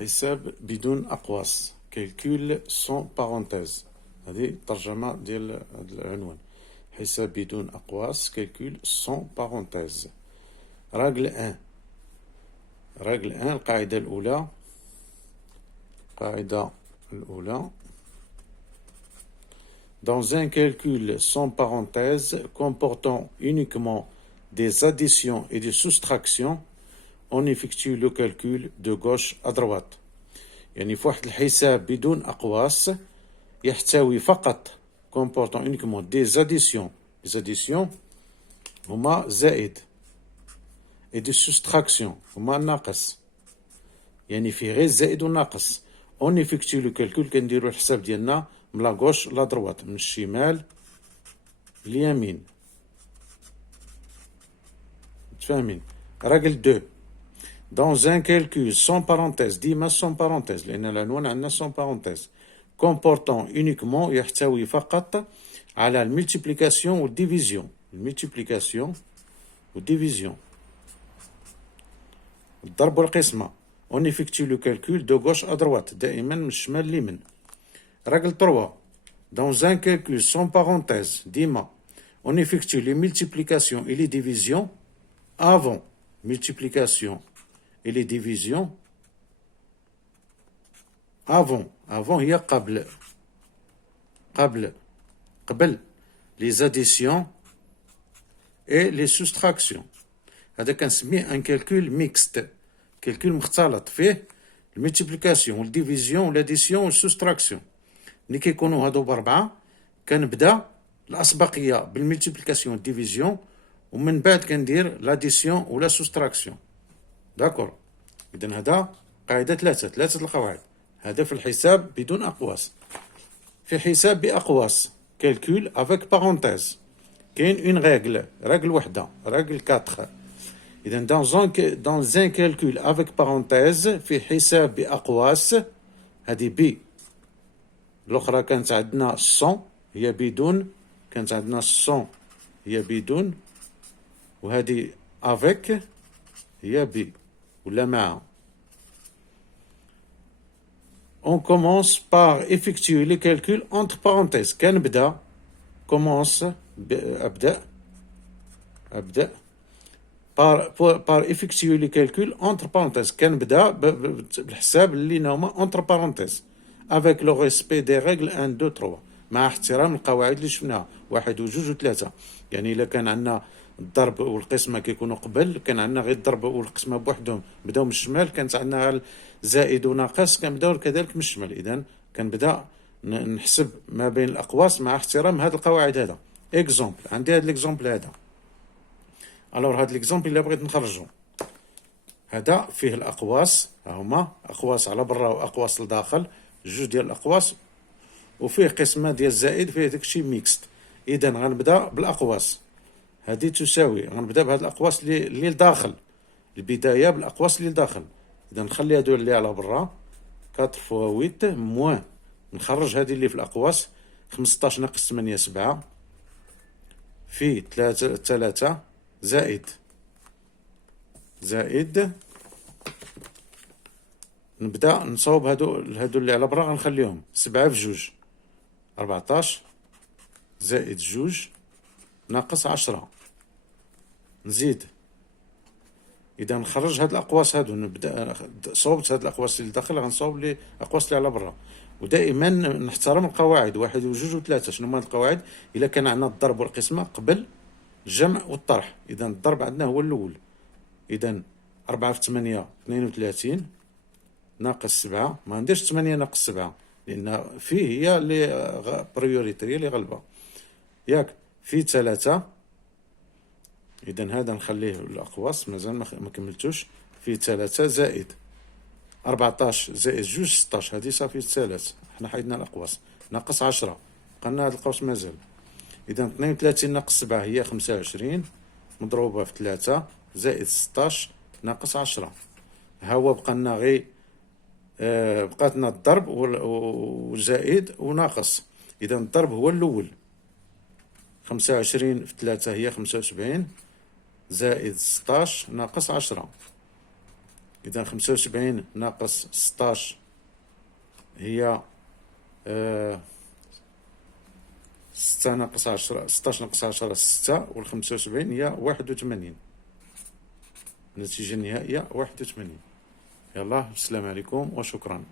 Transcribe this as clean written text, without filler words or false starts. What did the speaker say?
حساب بدون أقواس calcul sans parenthèse. هذه ترجمة ديال هذا العنوان. حساب بدون أقواس calcul sans parenthèse. رجل 1 القاعدة الأولى. Dans un calcul sans parenthèse comportant uniquement des additions et des soustractions, on effectue le calcul de gauche à droite. يعني في واحد الحساب بدون أقواس يحتوي فقط comportant uniquement des additions. Les additions هما زائد et des soustractions هما ناقص. يعني فيه غير الزائد والناقص. On effectue le calcul كنديرو الحساب ديالنا من لا غوش لا دروات، من الشمال اليمين. متفاهمين؟ رجل 2 Dans un calcul sans parenthèse ديما sans parenthèse لأن العنوان عندنا sans parenthèse comportant uniquement يحتوي فقط على الملتيبليكاسيون والديفيزيون. الملتيبليكاسيون والديفيزيون الضرب والقسمة. On effectue le calcul de gauche à droite دائما من الشمال لليمين. رجل 3 Dans un calcul sans parenthèse ديما on effectue les multiplications et les divisions avant multiplication et les divisions avant هي قبل les additions et les soustractions. هذا كنسميه ان كالكول ميكست، كالكول مختلط فيه الملتيبليكاسيون والديفيزيون والاديسيون والسوستراكسيون. ملي كيكونوا هادو باربعه كنبدا الاسبقيه بالملتيبليكاسيون والديفيزيون ومن بعد كندير لاديسيون ولا سوستراكسيون. داكور. اذا هذا قاعده ثلاثه القواعد. هذا في الحساب بدون اقواس. في حساب باقواس كالكول افيك بارونتيز كاين اون رجل وحده، رجل 4. اذا dans un calcul avec parenthèse في حساب باقواس، هذه بي. الاخرى كانت عندنا 100 هي بدون، كانت عندنا 100 هي بدون، وهذه افيك هي بي ولا مع. On commence par effectuer les calculs entre parenthèses. كنبدا commence أبدأ par effectuer les calculs entre parenthèses. كنبدا بالحساب اللي هما entre parenthèses avec le respect des règles 1 2 3 مع احترام القواعد اللي شفناها 1 و 2 و 3. يعني إلا كان عندنا الضرب والقسمة كيكونوا قبل، كان عندنا غير الضرب والقسمة بوحدهم بداو من الشمال، كانت عندنا زائد وناقص كنبداو كذلك من الشمال. إذن كنبدا نحسب ما بين الأقواس مع احترام هاد القواعد. هذا اكزومبل، عندي هاد الاكزومبل هذا. الوغ هاد الاكزومبل إلا بغيت نخرجو، هذا فيه الأقواس هما أقواس على برا وأقواس لداخل، جوج ديال الأقواس، وفيه قسمة ديال الزائد، فيه داكشي ميكست. إذن غنبدا بالأقواس. هذه تساوي، غنبدا بهاد الأقواس اللي لداخل، البداية بالأقواس اللي لداخل. إذا نخلي هادو اللي على برا 4 فوا 8 موان، نخرج هذه اللي في الأقواس 15 ناقص 8 7 في 3 زائد نبدا نصاوب هادو اللي على برا، غنخليهم 7 في 2 14 زائد 2 ناقص 10 نزيد. اذا نخرج هاد الاقواس هادو، نبدا صوبت هاد الاقواس اللي داخل غنصاوب لي الاقواس اللي على برا. ودائما نحترم القواعد 1 و 2 و 3. شنو هما القواعد؟ الا كان عندنا الضرب والقسمه قبل الجمع والطرح، اذا الضرب عندنا هو الاول. اذا 4 في 8 32 ناقص 7، ما نديرش 8 ناقص 7 لان فيه هي اللي بريوريتي اللي غلبه ياك، في 3. إذن هذا نخليه الأقواس، مازال ما كملتوش. في 3 زائد 14 زائد 2 16، هذه صافي 3. حنا حيدنا الأقواس ناقص 10، بقالنا هاد القوس مازال. إذن 32 ناقص 7 هي 25 مضروبة في 3 زائد 16 ناقص 10. ها هو بقالنا غير بقاتنا الضرب والزائد وناقص. إذن الضرب هو الأول، 25 في 3 هي 75 زائد 16 ناقص 10. إذا 75 ناقص 16 هي 6 ناقص 10، 16 ناقص 10 6، وال75 هي 81. النتيجة النهائية 81. يلا، السلام عليكم وشكرا.